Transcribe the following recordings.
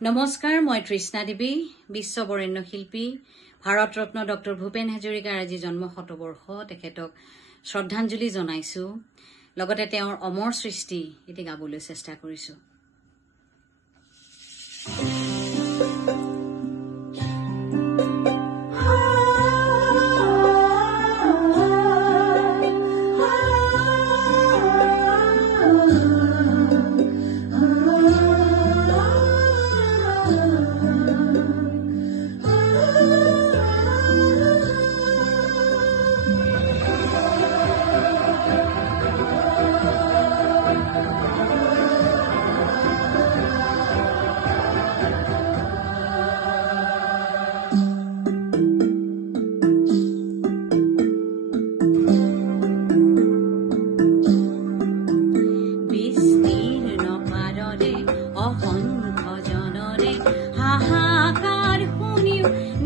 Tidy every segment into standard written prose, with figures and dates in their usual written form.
নমস্কাৰ, মই তৃষ্ণা দেৱী, বিশ্ববৰেণ্য শিল্পী, ভাৰত ৰত্ন ডক্টৰ ভূপেন হাজৰিকাৰ আজি জন্ম শতবৰ্ষ। তেখেতক শ্ৰদ্ধাঞ্জলি জনাইছো। লগতে তেওঁৰ অমৰ সৃষ্টি এটি গাবলৈ চেষ্টা কৰিছো।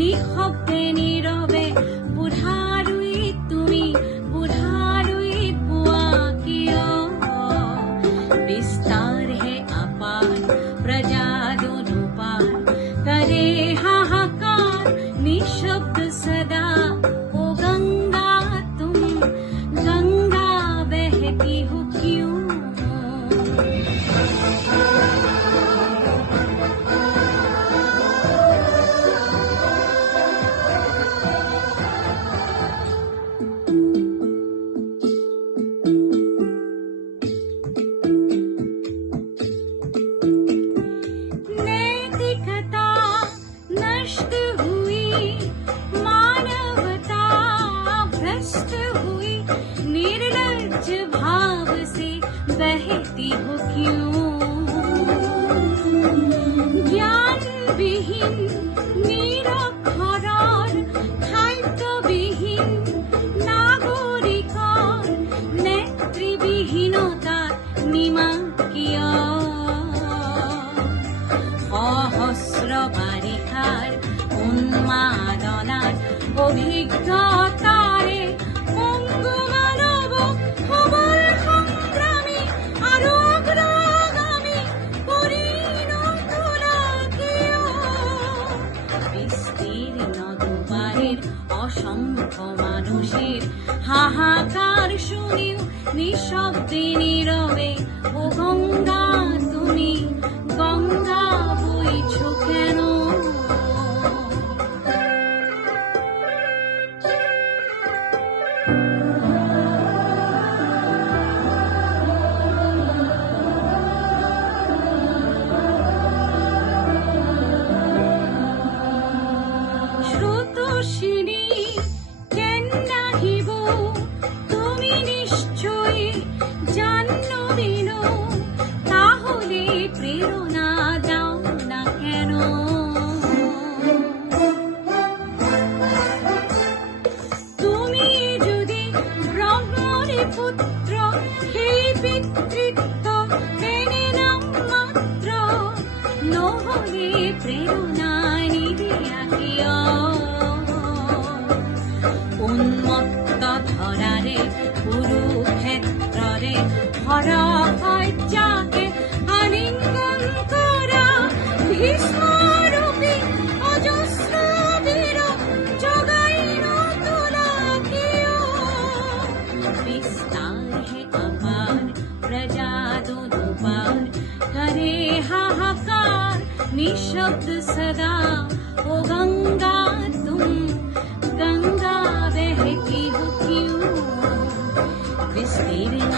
নিঃশব্দে নীরবে বুধারুই তুমি বুধারুই বুয়া কিয় বিস্তার হে আপার প্রজা दोनों पार करे हाहाकार निःशब्द सदा ओ गंगा तुम गंगा बहती हो क्यों निर्लज्ज भाव से बहती हो क्यों ज्ञान विहीन निरक्षर खाद्य विहीन नागरिकर नेतृविहीनता निमा किय सहस्र बारिषार उन्मादनार অভিজ্ঞতাৰে অসংখ্য মানুষের হাহাকার শুনিও নিঃশব্দে নীরবে ও গঙ্গা তুমি গঙ্গা বইছো কেন স্রোতস্বিনী কেন নাহিব তুমি নিশ্চয়ই জাহ্নবীন তাহলে প্রেরণা দাও না কেন তুমি যদি ব্রহ্মর পুত্র সেই পিতৃত্ব টেনে নাও মাত্র নহলে প্রেরণা নিবে কিয় উন্মত্ত ধরারে কুরুক্ষেত্রে হরকার্যাকে আলিঙ্গন করা ভীষ্মরূপী অজস্র বীর জগাইন তোলা কিয় বিস্তার হে আপার প্রজা दोनों पार करे हाहाकार निःशब्द सदा ओ गंगा तुम गंगा बहती हो क्यों विस्तीर्ण